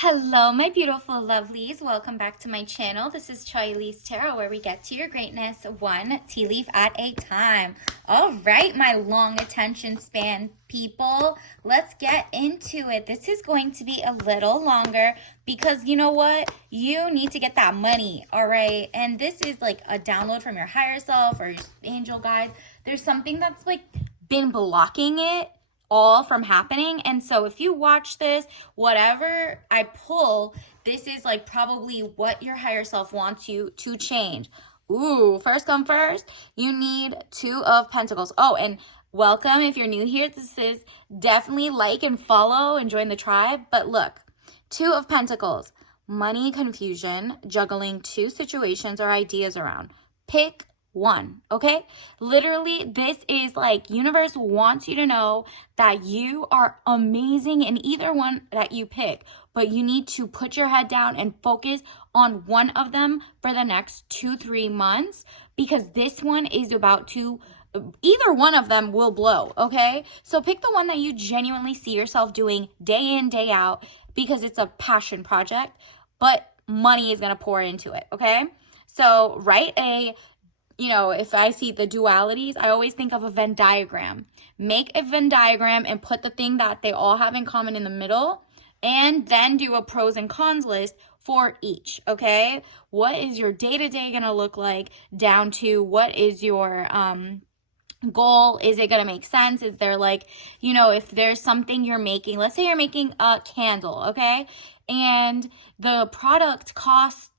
Hello, my beautiful lovelies. Welcome back to my channel. This is Choi Lee's Tarot, where we get to your greatness one tea leaf at a time. All right, my long attention span people, let's get into it. This is going to be a little longer because you know what? You need to get that money, all right? And this is like a download from your higher self or your angel guide. There's something that's like been blocking it all from happening. And so if you watch this, whatever I pull, this is like probably what your higher self wants you to change. Ooh, first come first, you need Two of Pentacles. Oh, and welcome if you're new here. This is definitely like and follow and join the tribe. But look, Two of Pentacles, money confusion, juggling two situations or ideas around. Pick one, okay? Literally, this is like universe wants you to know that you are amazing in either one that you pick, but you need to put your head down and focus on one of them for the next 2-3 months, because this one is about to, either one of them will blow, okay? So pick the one that you genuinely see yourself doing day in, day out, because it's a passion project, but money is going to pour into it, okay? So write if I see the dualities, I always think of a Venn diagram. Make a Venn diagram and put the thing that they all have in common in the middle, and then do a pros and cons list for each, okay? What is your day-to-day going to look like, down to what is your goal? Is it going to make sense? Is there if there's something you're making, let's say you're making a candle, okay? And the product costs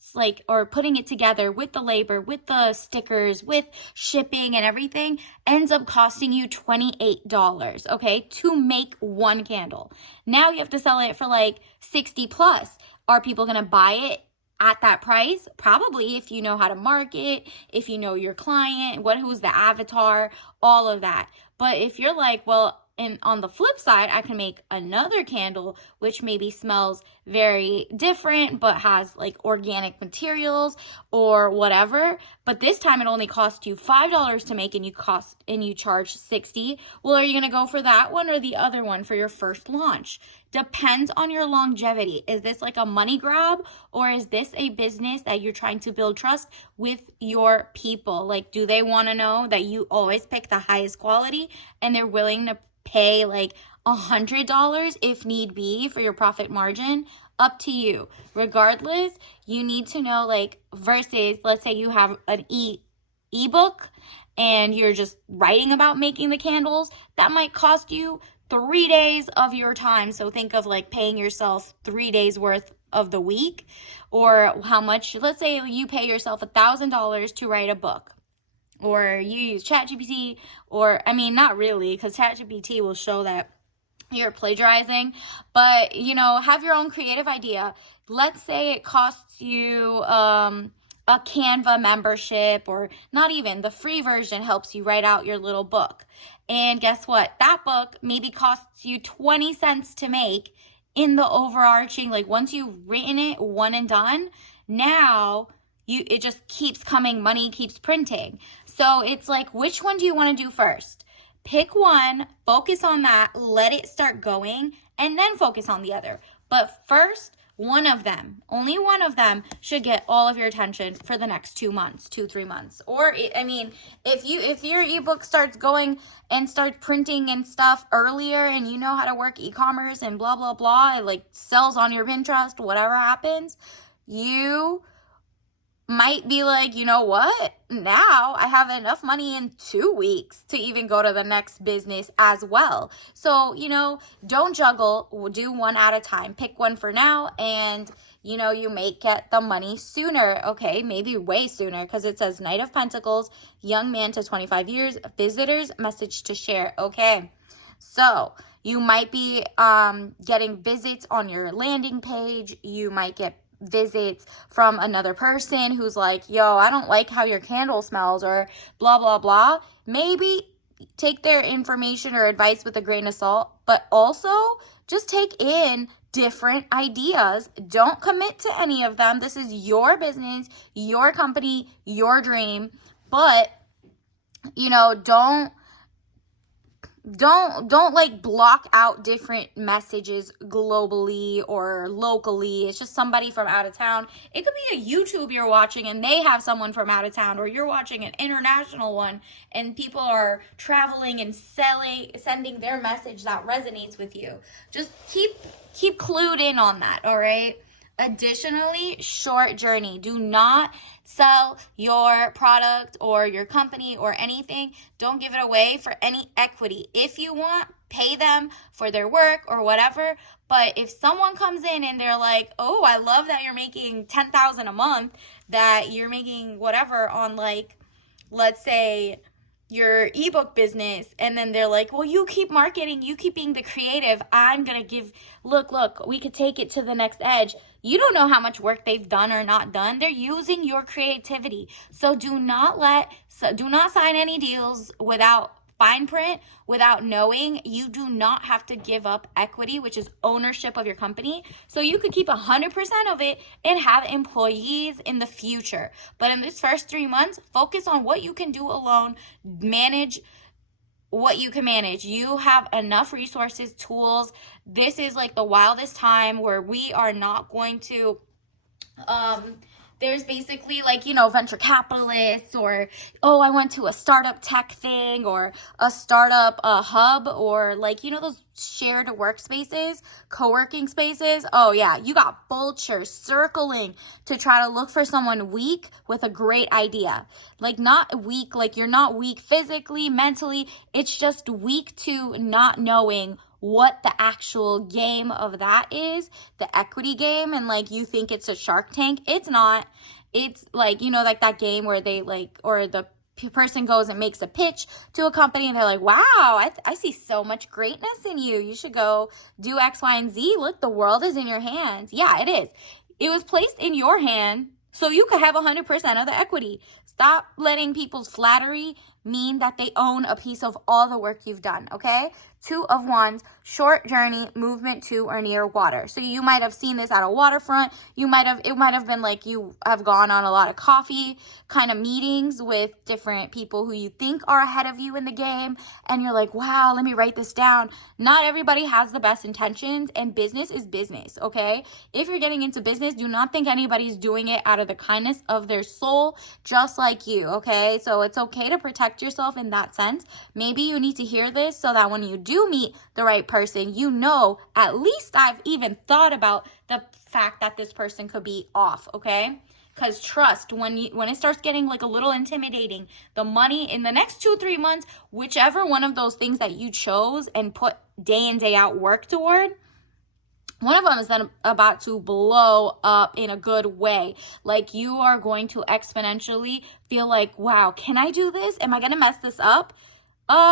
or putting it together with the labor, with the stickers, with shipping and everything ends up costing you $28, okay, to make one candle. Now you have to sell it for like 60 plus. Are people going to buy it at that price? Probably, if you know how to market, if you know your client, who's the avatar, all of that. But if you're like, well, and on the flip side, I can make another candle which maybe smells very different but has like organic materials or whatever, but this time it only costs you $5 to make and you charge 60. Well, are you going to go for that one or the other one for your first launch? Depends on your longevity. Is this like a money grab, or is this a business that you're trying to build trust with your people? Like, do they want to know that you always pick the highest quality and they're willing to pay like $100 if need be for your profit margin? Up to you. Regardless, you need to know, versus, let's say you have an ebook and you're just writing about making the candles, that might cost you 3 days of your time. So think of paying yourself 3 days worth of the week, or how much, let's say you pay yourself $1,000 to write a book, or you use ChatGPT, or not really, because ChatGPT will show that you're plagiarizing, but have your own creative idea. Let's say it costs you a Canva membership, or not even, the free version helps you write out your little book. And guess what? That book maybe costs you 20 cents to make in the overarching, once you've written it, one and done, now it just keeps coming, money keeps printing. So it's which one do you want to do first? Pick one, focus on that, let it start going, and then focus on the other. But first, one of them, only one of them, should get all of your attention for the next 2 months, 2-3 months. Or, if your ebook starts going and starts printing and stuff earlier, and you know how to work e-commerce and blah, blah, blah, sells on your Pinterest, whatever happens, you might be like, you know what? Now I have enough money in 2 weeks to even go to the next business as well. So, don't juggle, do one at a time. Pick one for now, and you may get the money sooner, okay? Maybe way sooner, because it says Knight of Pentacles, young man to 25 years, visitors, message to share, okay? So you might be getting visits on your landing page. You might get visits from another person who's like, yo, I don't like how your candle smells, or blah, blah, blah. Maybe take their information or advice with a grain of salt, but also just take in different ideas. Don't commit to any of them. This is your business, your company, your dream, but don't don't like block out different messages globally or locally. It's just somebody from out of town. It could be a YouTube you're watching and they have someone from out of town, or you're watching an international one and people are traveling and sending their message that resonates with you. Just keep clued in on that, all right? Additionally, short journey. Do not sell your product or your company or anything. Don't give it away for any equity. If you want, pay them for their work or whatever. But if someone comes in and they're like, oh, I love that you're making $10,000 a month, that you're making whatever on, like, let's say your ebook business, and then they're like, well, you keep marketing, you keep being the creative, I'm gonna give, look, we could take it to the next edge. You don't know how much work they've done or not done. They're using your creativity. So do not sign any deals without fine print, without knowing. You do not have to give up equity, which is ownership of your company. So you could keep 100% of it and have employees in the future. But in this first 3 months, focus on what you can do alone. Manage what you can manage. You have enough resources, tools. This is like the wildest time where we are not going to there's basically like, venture capitalists, or, oh, I went to a startup tech thing, or a startup hub, or like, those shared workspaces, co-working spaces. Oh yeah, you got vultures circling to try to look for someone weak with a great idea. Like, not weak, like you're not weak physically, mentally. It's just weak to not knowing what the actual game of that is, the equity game, and like you think it's a Shark Tank. It's not. It's like, like that game where they like, or the person goes and makes a pitch to a company and they're like, wow, I see so much greatness in you. You should go do X, Y, and Z. Look, the world is in your hands. Yeah, it is. It was placed in your hand so you could have 100% of the equity. Stop letting people's flattery mean that they own a piece of all the work you've done, okay? 2 of Wands, short journey, movement to or near water. So you might have seen this at a waterfront. It might have been like you have gone on a lot of coffee kind of meetings with different people who you think are ahead of you in the game. And you're like, wow, let me write this down. Not everybody has the best intentions, and business is business, okay? If you're getting into business, do not think anybody's doing it out of the kindness of their soul, just like you, okay? So it's okay to protect yourself in that sense. Maybe you need to hear this so that when you do meet the right person, at least I've even thought about the fact that this person could be off, okay? Because trust, when it starts getting like a little intimidating, the money in the next 2-3 months, whichever one of those things that you chose and put day in, day out work toward, one of them is then about to blow up in a good way. Like, you are going to exponentially feel like, wow, can I do this? Am I going to mess this up?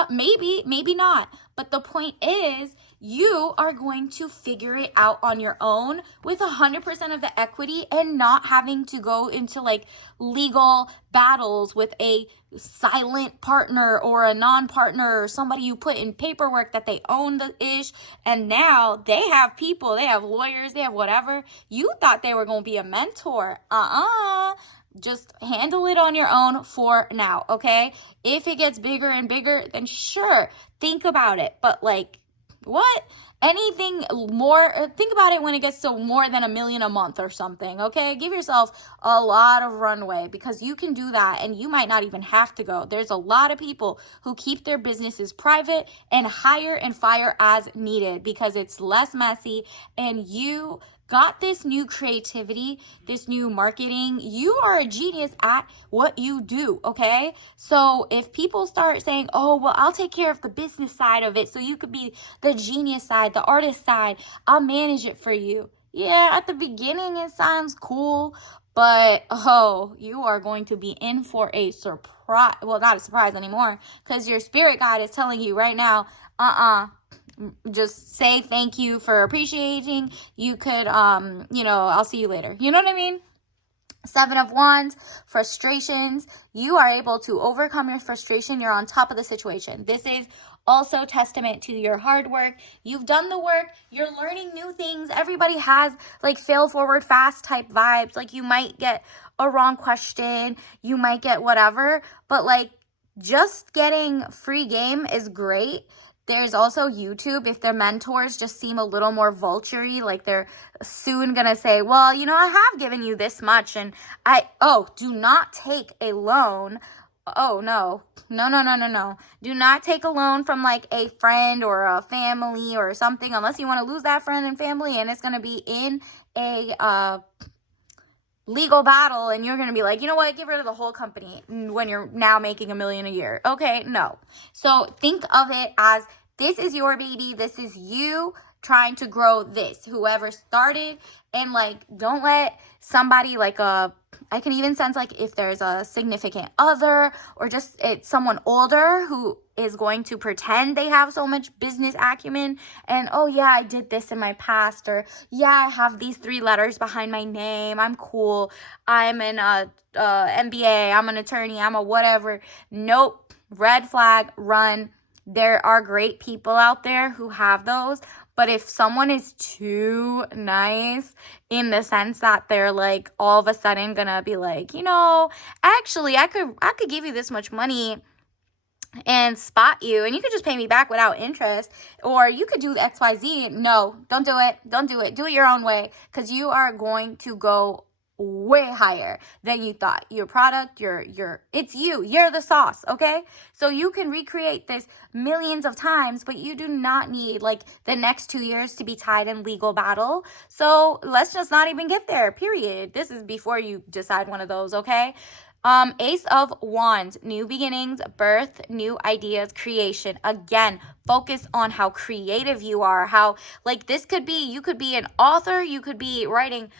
Maybe not. But the point is, you are going to figure it out on your own with 100% of the equity, and not having to go into like legal battles with a silent partner or a non-partner, or somebody you put in paperwork that they own the ish, and now they have people, they have lawyers, they have whatever. You thought they were going to be a mentor. Just handle it on your own for now, okay? If it gets bigger and bigger, then sure, think about it. But like, what? Anything more, think about it when it gets to more than $1 million a month or something, okay? Give yourself a lot of runway, because you can do that and you might not even have to go. There's a lot of people who keep their businesses private and hire and fire as needed, because it's less messy, and you got this new creativity, this new marketing. You are a genius at what you do, okay? So if people start saying, oh, well, I'll take care of the business side of it so you could be the genius side, the artist side, I'll manage it for you. Yeah, at the beginning it sounds cool, but you are going to be in for a surprise. Well, not a surprise anymore, because your spirit guide is telling you right now, just say thank you for appreciating. You could, I'll see you later. You know what I mean? 7 of Wands, frustrations. You are able to overcome your frustration. You're on top of the situation. This is also testament to your hard work. You've done the work. You're learning new things. Everybody has like fail forward fast type vibes. Like, you might get a wrong question. You might get whatever. But like, just getting free game is great. There's also YouTube. If their mentors just seem a little more vulture-y, like they're soon gonna say, well, you know, I have given you this much, and do not take a loan. Oh, no. No, no, no, no, no. Do not take a loan from like a friend or a family or something, unless you want to lose that friend and family and it's going to be in a legal battle and you're going to be like, you know what, get rid of the whole company when you're now making $1 million a year. Okay, no. So think of it as this is your baby. This is you trying to grow this, whoever started, and like, don't let somebody like I can even sense like if there's a significant other or just it's someone older who is going to pretend they have so much business acumen and, oh yeah, I did this in my past, or yeah, I have these 3 letters behind my name, I'm cool, I'm an MBA, I'm an attorney, I'm a whatever. Nope. Red flag, run. There are great people out there who have those, but if someone is too nice in the sense that they're like all of a sudden gonna be like, you know, actually I could give you this much money and spot you and you could just pay me back without interest, or you could do XYZ. No, don't do it. Don't do it. Do it your own way, because you are going to go way higher than you thought. Your product, it's you're the sauce, okay? So you can recreate this millions of times, but you do not need like the next 2 years to be tied in legal battle. So let's just not even get there, period. This is before you decide one of those, okay? Ace of Wands, new beginnings, birth, new ideas, creation. Again, focus on how creative you are, how like this could be, you could be an author, you could be writing,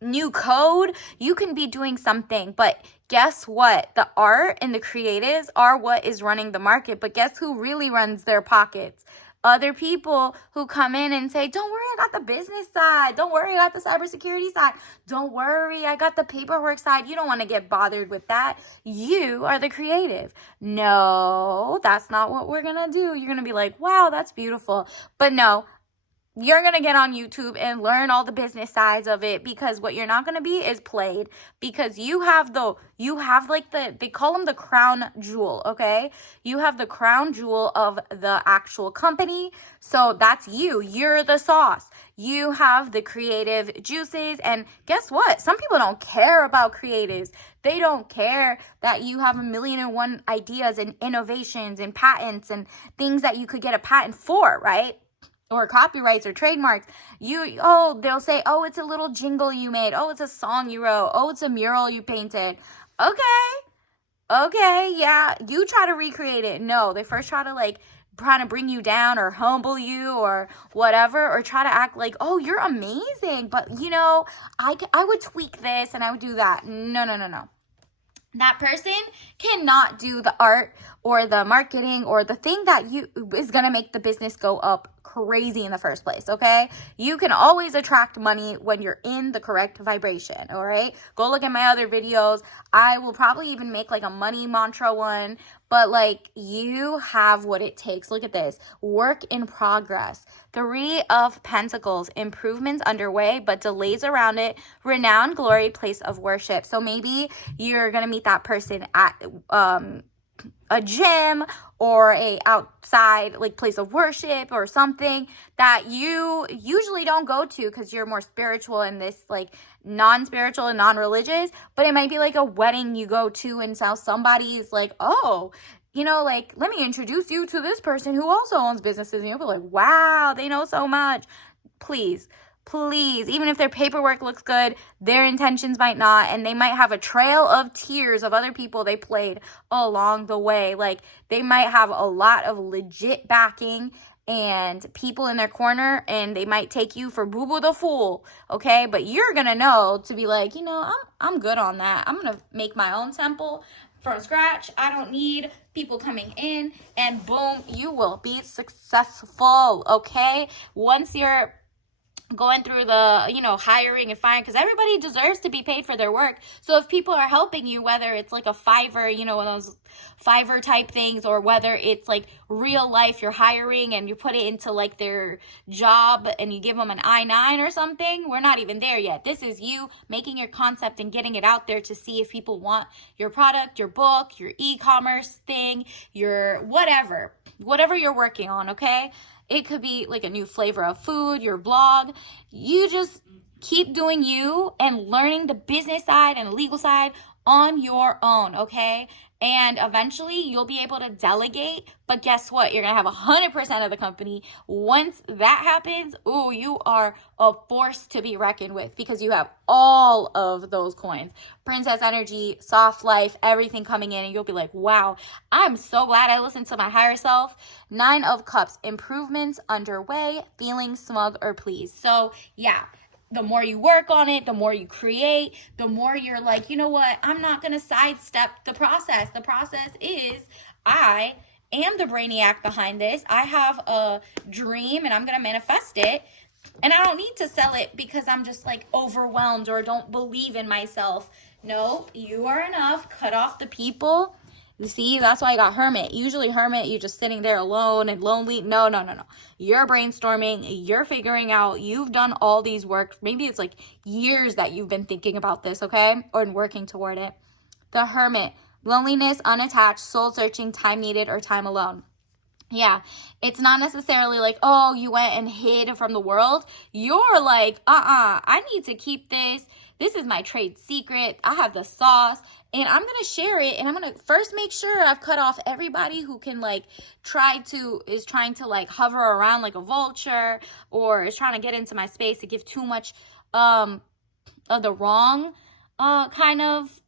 new code, you can be doing something, but guess what? The art and the creatives are what is running the market, but guess who really runs their pockets? Other people who come in and say, don't worry, I got the business side. Don't worry, I got the cybersecurity side. Don't worry, I got the paperwork side. You don't want to get bothered with that. You are the creative. No, that's not what we're going to do. You're going to be like, wow, that's beautiful. But no, you're going to get on YouTube and learn all the business sides of it, because what you're not going to be is played, because you have like they call them the crown jewel, okay? You have the crown jewel of the actual company. So that's you. You're the sauce. You have the creative juices. And guess what? Some people don't care about creatives. They don't care that you have 1,000,001 ideas and innovations and patents and things that you could get a patent for, right? Or copyrights or trademarks. They'll say, oh, it's a little jingle you made. Oh, it's a song you wrote. Oh, it's a mural you painted. Okay, yeah, you try to recreate it. No, they first try to bring you down or humble you or whatever, or try to act like, oh, you're amazing, but you know, I would tweak this and I would do that. No, no, no, no. That person cannot do the art or the marketing or the thing that is going to make the business go up crazy in the first place, okay? You can always attract money when you're in the correct vibration, all right? Go look at my other videos. I will probably even make like a money mantra one, but like you have what it takes. Look at this. Work in progress. 3 of Pentacles. Improvements underway, but delays around it. Renowned glory, place of worship. So maybe you're going to meet that person at a gym or a outside like place of worship or something that you usually don't go to because you're more spiritual and this like non-spiritual and non-religious, but it might be like a wedding you go to and so somebody's like, oh, you know, like, let me introduce you to this person who also owns businesses, and you'll be like, wow, they know so much. Please, even if their paperwork looks good, their intentions might not, and they might have a trail of tears of other people they played along the way. Like, they might have a lot of legit backing and people in their corner, and they might take you for Boo Boo the Fool, okay? But you're gonna know to be like, you know, I'm good on that. I'm gonna make my own temple from scratch. I don't need people coming in, and boom, you will be successful, okay? Once you're going through the, hiring and firing, because everybody deserves to be paid for their work. So if people are helping you, whether it's like a Fiverr, one of those Fiverr type things, or whether it's like real life, you're hiring and you put it into like their job and you give them an I-9 or something, we're not even there yet. This is you making your concept and getting it out there to see if people want your product, your book, your e-commerce thing, your whatever you're working on, okay? It could be like a new flavor of food, your blog. You just keep doing you and learning the business side and the legal side on your own, okay? And eventually you'll be able to delegate, but guess what? You're gonna have 100% of the company. Once that happens, ooh, you are a force to be reckoned with, because you have all of those coins. Princess energy, soft life, everything coming in, and you'll be like, wow, I'm so glad I listened to my higher self. 9 of Cups, improvements underway, feeling smug or pleased. So yeah, the more you work on it, the more you create, the more you're like, you know what? I'm not going to sidestep the process. The process is I am the brainiac behind this. I have a dream and I'm going to manifest it. And I don't need to sell it because I'm just like overwhelmed or don't believe in myself. No, you are enough. Cut off the people. You see, that's why I got Hermit. Usually Hermit, you just sitting there alone and lonely. No. You're brainstorming. You're figuring out. You've done all these work. Maybe it's like years that you've been thinking about this, okay? Or working toward it. The Hermit. Loneliness, unattached, soul searching, time needed, or time alone. Yeah, it's not necessarily like, oh, you went and hid from the world. You're like, I need to keep this. This is my trade secret. I have the sauce and I'm going to share it. And I'm going to first make sure I've cut off everybody who can like is trying to like hover around like a vulture, or is trying to get into my space to give too much of the wrong kind of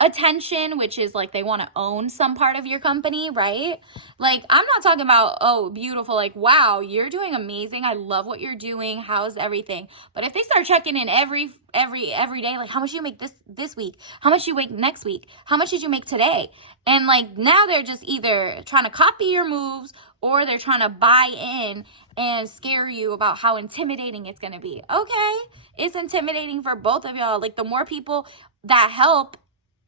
attention, which is like they want to own some part of your company, right? Like, I'm not talking about, oh, beautiful, like, wow, you're doing amazing, I love what you're doing, how's everything? But if they start checking in every day, like, how much you make this week, how much you make next week, how much did you make today? And like, now they're just either trying to copy your moves or they're trying to buy in and scare you about how intimidating it's going to be. Okay, it's intimidating for both of y'all. Like, the more people that help,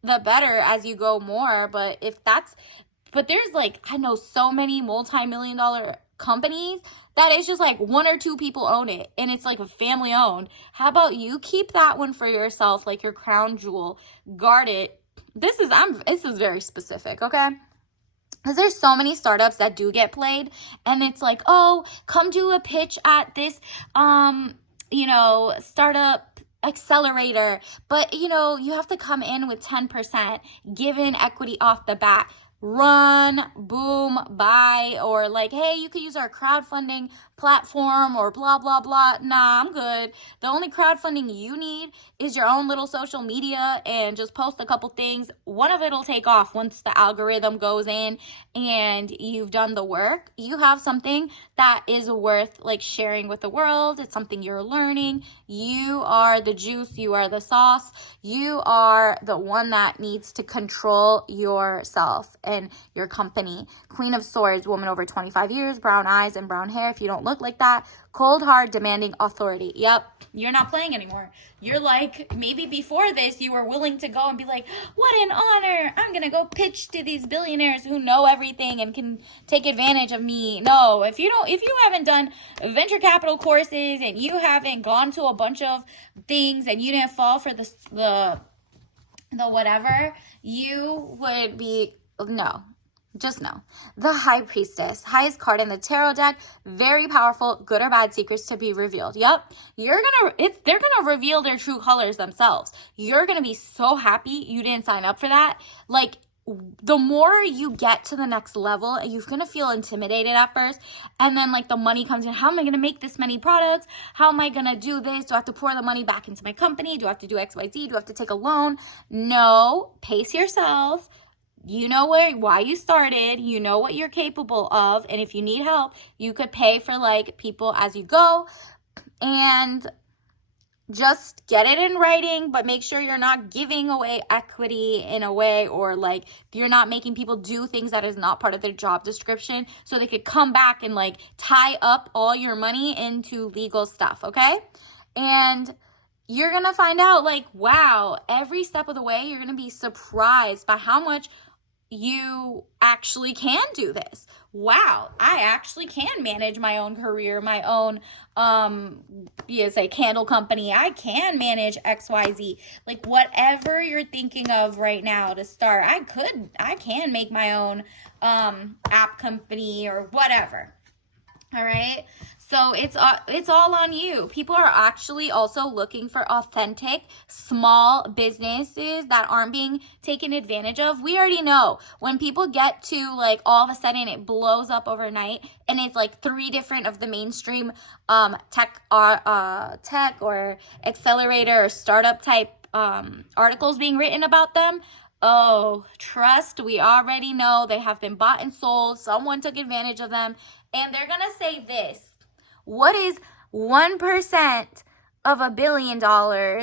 the better as you go more. But there's like, I know so many multi-million-dollar companies that it's just like 1 or 2 people own it and it's like a family owned. How about you keep that one for yourself, like your crown jewel, guard it. This is very specific, okay? Because there's so many startups that do get played and it's like, oh, come do a pitch at this startup accelerator, but you have to come in with 10% given equity off the bat. Run, boom, buy, or like, hey, you could use our crowdfunding platform or blah, blah, blah. Nah, I'm good. The only crowdfunding you need is your own little social media and just post a couple things. One of it will take off once the algorithm goes in and you've done the work. You have something that is worth like sharing with the world. It's something you're learning. You are the juice. You are the sauce. You are the one that needs to control yourself and your company. Queen of Swords, woman over 25 years, brown eyes and brown hair. If you don't look like that, cold, hard, demanding authority. Yep, you're not playing anymore. You're like, maybe before this, you were willing to go and be like, what an honor. I'm going to go pitch to these billionaires who know everything and can take advantage of me. No, if you haven't done venture capital courses and you haven't gone to a bunch of things and you didn't fall for the whatever, you would be, no. Just know. The High Priestess, highest card in the tarot deck, very powerful, good or bad secrets to be revealed. Yep. They're going to reveal their true colors themselves. You're going to be so happy you didn't sign up for that. Like, the more you get to the next level, you're going to feel intimidated at first. And then like the money comes in. How am I going to make this many products? How am I going to do this? Do I have to pour the money back into my company? Do I have to do XYZ? Do I have to take a loan? No, pace yourself. You know why you started, you know what you're capable of, and if you need help, you could pay for like people as you go. And just get it in writing, but make sure you're not giving away equity in a way, or like you're not making people do things that is not part of their job description, so they could come back and like tie up all your money into legal stuff, okay? And you're gonna find out, like, wow, every step of the way, you're gonna be surprised by how much you actually can do this. Wow, I actually can manage my own career, my own say candle company. I can manage XYZ. Like whatever you're thinking of right now to start, I can make my own app company or whatever. All right. So it's all on you. People are actually also looking for authentic small businesses that aren't being taken advantage of. We already know when people get to like all of a sudden it blows up overnight and it's like 3 different of the mainstream tech or accelerator or startup type articles being written about them. Oh, trust, we already know they have been bought and sold. Someone took advantage of them. And they're going to say this. What is 1% of $1 billion?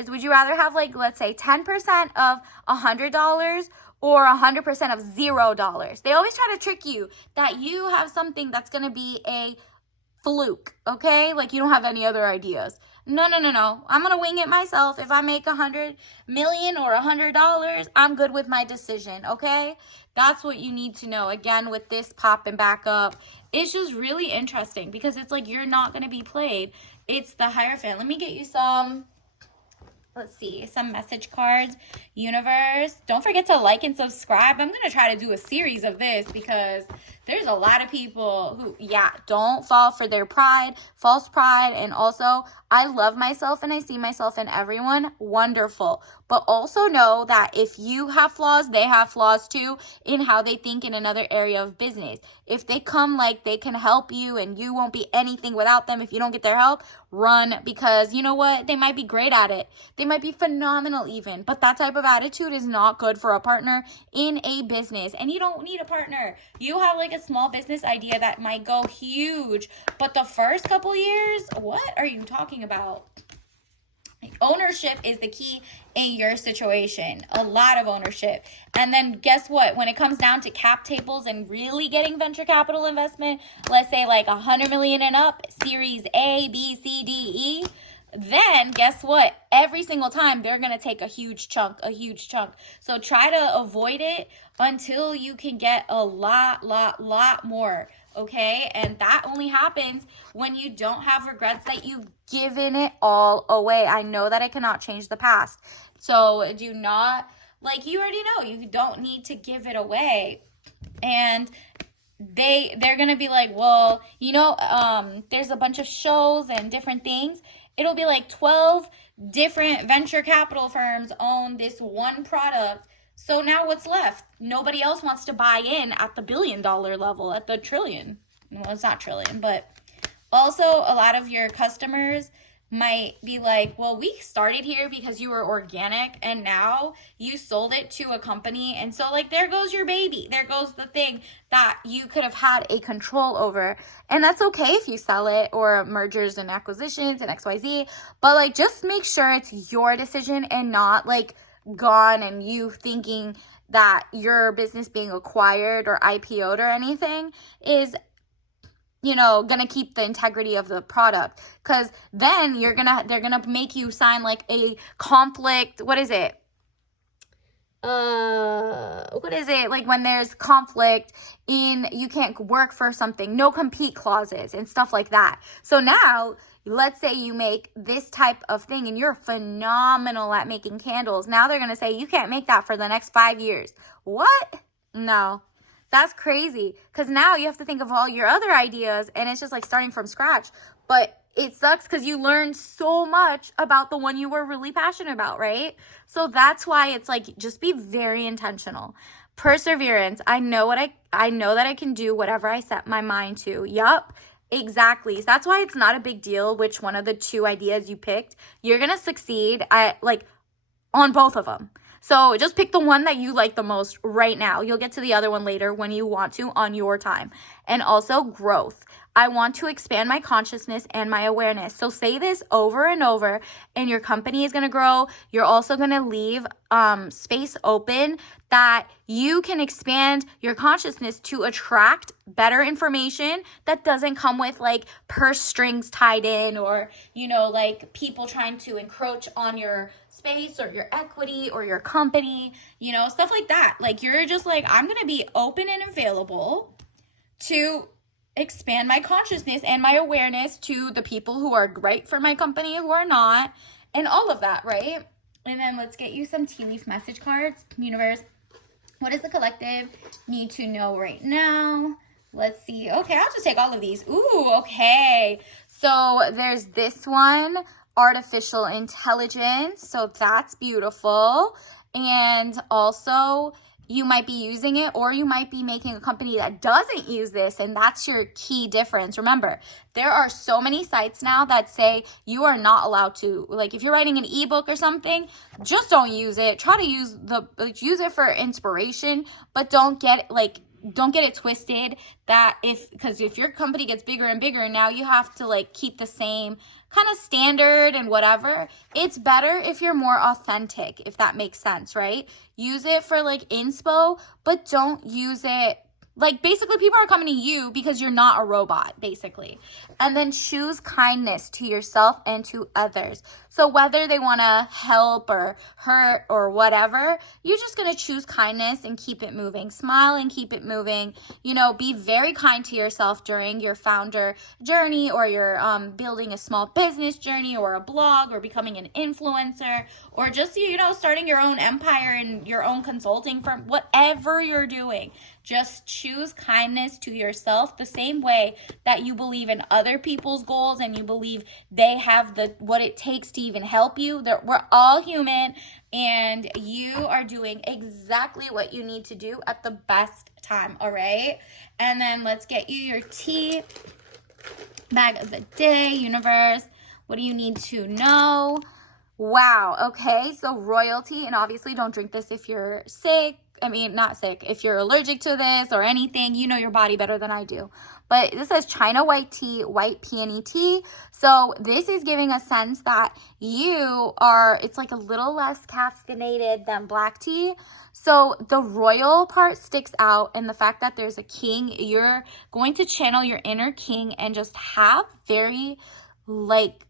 Would you rather have, like, let's say 10% of $100 or 100% of $0? They always try to trick you that you have something that's going to be a fluke, okay? Like you don't have any other ideas. No. I'm going to wing it myself. If I make 100 million or $100, I'm good with my decision, okay? That's what you need to know. Again, with this popping back up, it's just really interesting because it's like you're not going to be played. It's the Hierophant. Let me get you some, let's see, some message cards. Universe, don't forget to like and subscribe. I'm going to try to do a series of this because there's a lot of people who, don't fall for their pride, false pride. And also, I love myself and I see myself in everyone. Wonderful. But also know that if you have flaws, they have flaws too in how they think in another area of business. If they come like they can help you and you won't be anything without them, if you don't get their help, run, because you know what? They might be great at it. They might be phenomenal even, but that type of attitude is not good for a partner in a business. And you don't need a partner. You have like a small business idea that might go huge, but the first couple years, what are you talking about? Ownership is the key in your situation. A lot of ownership. And then guess what? When it comes down to cap tables and really getting venture capital investment, let's say like 100 million and up, series A, B, C, D, E, then guess what? Every single time they're going to take a huge chunk. So try to avoid it until you can get a lot more. Okay? And that only happens when you don't have regrets that you've given it all away. I know that I cannot change the past. So do not, like, you already know, you don't need to give it away. And they're going to be like, well, there's a bunch of shows and different things. It'll be like 12 different venture capital firms own this one product. So now what's left? Nobody else wants to buy in at the $1 billion level, at the trillion. Well, it's not trillion, but also a lot of your customers might be like, well, we started here because you were organic and now you sold it to a company. And so like, there goes your baby. There goes the thing that you could have had a control over. And that's okay if you sell it, or mergers and acquisitions and XYZ, but like, just make sure it's your decision and not like gone and you thinking that your business being acquired or IPO'd or anything is gonna keep the integrity of the product, because then they're gonna make you sign like a conflict. What is it? Like when there's conflict in, you can't work for something, no compete clauses and stuff like that. So now, let's say you make this type of thing and you're phenomenal at making candles. Now they're gonna say you can't make that for the next 5 years. What? No. That's crazy, because now you have to think of all your other ideas and it's just like starting from scratch. But it sucks because you learned so much about the one you were really passionate about, right? So that's why it's like, just be very intentional. Perseverance. I know that I can do whatever I set my mind to. Yup. Exactly. So that's why it's not a big deal which one of the 2 ideas you picked. You're going to succeed on both of them. So just pick the one that you like the most right now. You'll get to the other one later when you want to, on your time. And also growth. I want to expand my consciousness and my awareness. So say this over and over, and your company is going to grow. You're also going to leave space open that you can expand your consciousness to attract better information that doesn't come with like purse strings tied in, or, you know, like people trying to encroach on your space or your equity or your company, you know, stuff like that. Like you're just like, I'm going to be open and available to expand my consciousness and my awareness to the people who are right for my company, who are not, and all of that, right? And then let's get you some tea leaf message cards. Universe, what does the collective need to know right now? Let's see. Okay, I'll just take all of these. Ooh, okay. So there's this one, artificial intelligence. So that's beautiful. And also, you might be using it, or you might be making a company that doesn't use this, and that's your key difference. Remember, there are so many sites now that say you are not allowed to, like if you're writing an ebook or something, just don't use it. Try to use use it for inspiration, but don't get it twisted that because if your company gets bigger and bigger and now you have to like keep the same kind of standard and whatever, it's better if you're more authentic, if that makes sense, right? Use it for like inspo, but don't use it like basically people are coming to you because you're not a robot, basically. And then choose kindness to yourself and to others. So whether they want to help or hurt or whatever, you're just going to choose kindness and keep it moving. Smile and keep it moving. You know, be very kind to yourself during your founder journey, or your building a small business journey, or a blog, or becoming an influencer, or just, you know, starting your own empire and your own consulting firm, whatever you're doing. Just choose kindness to yourself the same way that you believe in other people's goals and you believe they have what it takes to even help you. We're all human, and you are doing exactly what you need to do at the best time, all right? And then let's get you your tea bag of the day. Universe, what do you need to know? Wow, okay, so royalty, and obviously don't drink this if you're sick. I mean, not sick. If you're allergic to this or anything, you know your body better than I do. But this says China white tea, white peony tea. So this is giving a sense that it's like a little less caffeinated than black tea. So the royal part sticks out, and the fact that there's a king, you're going to channel your inner king and just have very like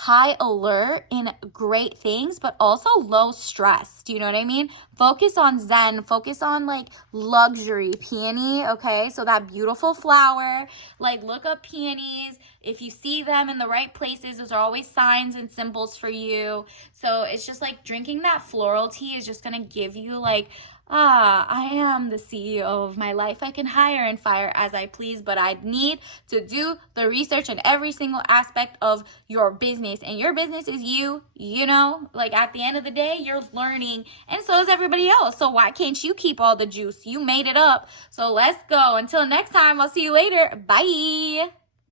high alert in great things, but also low stress. Do you know what I mean? Focus on zen, focus on like luxury. Peony, okay? So that beautiful flower, like look up peonies. If you see them in the right places, those are always signs and symbols for you. So it's just like drinking that floral tea is just gonna give you like, I am the CEO of my life. I can hire and fire as I please, but I need to do the research in every single aspect of your business. And your business is you know, like at the end of the day, you're learning, and so is everybody else. So why can't you keep all the juice? You made it up. So let's go. Until next time, I'll see you later. Bye.